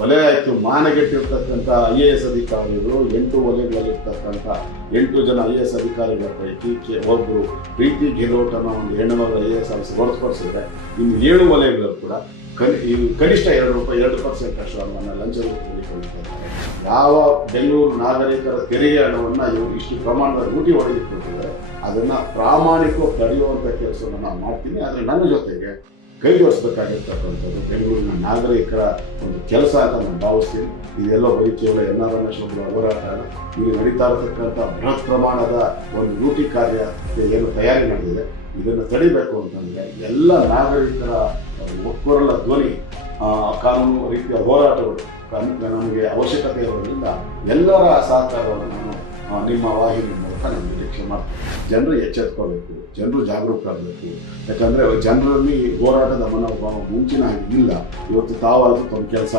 ಕೊಲೆ ಆಯಿತು ಮಾನಗೆಟ್ಟಿರ್ತಕ್ಕಂಥ I A S ಅಧಿಕಾರಿಗಳು ಎಂಟು ವಲಯಗಳಲ್ಲಿರ್ತಕ್ಕಂಥ ಎಂಟು ಜನ ಐ ಎ ಎಸ್ ಅಧಿಕಾರಿಗಳ ಪೈಕಿ ಕೆ- ಒಬ್ಬರು ಪ್ರೀತಿ ಗೆಲೋಟ್ ಅನ್ನೋ ಒಂದು ಹೆಣ್ಣು ಮಗಳ ಐ ಎ ಎಸ್ ಆಫೀಸರ್ ಹೊರತುಪಡಿಸಿದ್ರೆ ಇನ್ನು ಏಳು ವಲಯಗಳು ಕೂಡ ಕನಿ ಇದು ಕನಿಷ್ಠ ಎರಡು ರೂಪಾಯಿ ಎರಡು ಪರ್ಸೆಂಟ್ ಅಷ್ಟು ಹಣವನ್ನು ಲಂಚ ರೂಪದಲ್ಲಿ ಯಾವ ಬೆಂಗಳೂರು ನಾಗರಿಕರ ತೆರಿಗೆ ಹಣವನ್ನು ಇವರು ಇಷ್ಟು ಪ್ರಮಾಣದ ಲೂಟಿ ಹೊಡೆದಿಟ್ಟಿದ್ದಾರೆ ಅದನ್ನು ಪ್ರಾಮಾಣಿಕವಾಗಿ ತಡೆಯುವಂಥ ಕೆಲಸವನ್ನು ನಾನು ಮಾಡ್ತೀನಿ, ಆದರೆ ನನ್ನ ಜೊತೆಗೆ ಕೈ ಜೋಡಿಸ್ಬೇಕಾಗಿರ್ತಕ್ಕಂಥದ್ದು ಬೆಂಗಳೂರಿನ ನಾಗರಿಕರ ಒಂದು ಕೆಲಸ ಅಂತ ನಾನು ಭಾವಿಸ್ತೀನಿ. ಇದೆಲ್ಲ ಬರೀ ಕೇವಲ ಎನ್ ಆರ್ ರಮೇಶ್ ಹೋರಾಟ ಇಲ್ಲಿ ನಡೀತಾ ಇರತಕ್ಕಂಥ ಬೃಹತ್ ಪ್ರಮಾಣದ ಒಂದು ರೂಟಿ ಕಾರ್ಯ ಏನು ತಯಾರಿ ಮಾಡಿದೆ ಇದನ್ನು ತಡಿಬೇಕು ಅಂತಂದರೆ ಎಲ್ಲ ನಾಗರಿಕರ ಒಕ್ಕೊರಲ ಧ್ವನಿ ಕಾನೂನು ರೀತಿಯ ಹೋರಾಟಗಳು ನಮಗೆ ಅವಶ್ಯಕತೆ ಇರೋದ್ರಿಂದ ಎಲ್ಲರ ಸಹಕಾರವನ್ನು ನಿಮ್ಮ ವಾಹಿನಿ ಮೂಲಕ ನಿರೀಕ್ಷೆ ಮಾಡ್ತೀವಿ ಜನರು ಎಚ್ಚೆತ್ಕೋಬೇಕು, ಜನರು ಜಾಗರೂಕರಾಗಬೇಕು ಯಾಕಂದರೆ ಜನರಲ್ಲಿ ಹೋರಾಟದ ಮನೋಭಾವ ಮುಂಚಿನ ಹಾಗೆ ಇಲ್ಲ. ಇವತ್ತು ತಾವಾದರೂ ತಮ್ಮ ಕೆಲಸ